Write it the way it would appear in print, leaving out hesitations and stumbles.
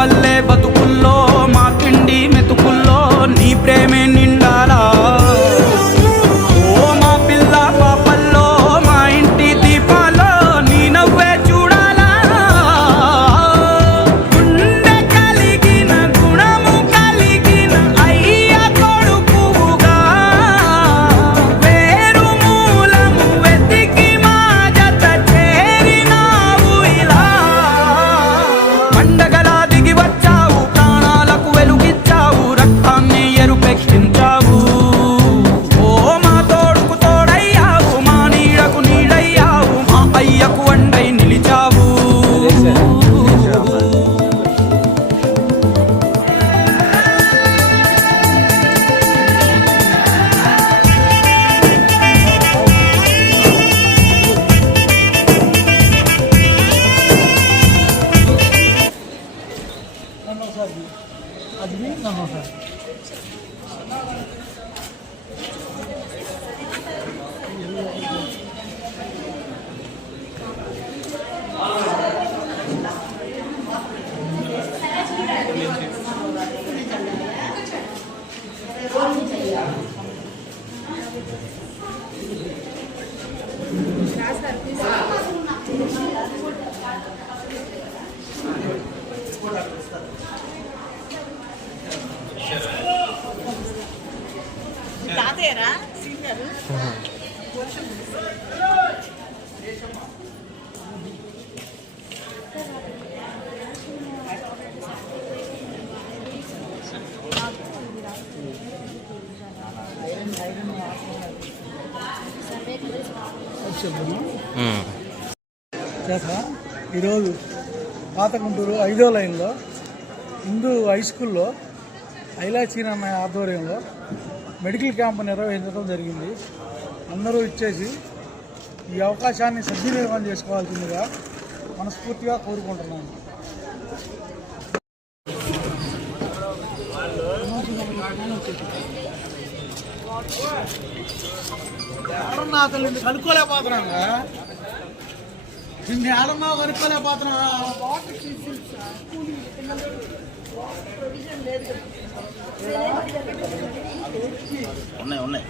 పల్లె బతుకుల్లో మా తిండి మెతుకుల్లో నీ ప్రేమే నిండాలా. ఓ మా పిల్ల పాపల్లో మా ఇంటి దీపాల్లో నీ నవ్వే చూడాలా. గుండె కలిగిన గుణము కలిగిన అయ్య కొడుకుగా వేరు మూలము వెతికి మా జత చేరినావు ఇలా. పండగలా దిగి వచ్చావు, ప్రాణాలకు వెలుగిచ్చావు, రక్తాన్ని ఎరుపెక్కించావు. ఓ మా తోడుకు తోడయ్యావు, మా నీడకు నీడయ్యావు, మా అయ్యకు వండై నిలిచావు. తాతయ్యరా సీనియర్ ఈరోజు పాతకుంటూరు 5వ లైన్లో హిందూ హై స్కూల్లో ఐలాచీనమ్మ ఆధ్వర్యంలో మెడికల్ క్యాంపు నిర్వహించడం జరిగింది. అందరూ ఇచ్చేసి ఈ అవకాశాన్ని సద్వినియోగం చేసుకోవాల్సిందిగా మనస్ఫూర్తిగా కోరుకుంటున్నాను. కనుక్కోలేకపోతున్నా నిన్ను ఆడన్నావు కనుక్కోలేకపోతున్నా. ఉన్నాయి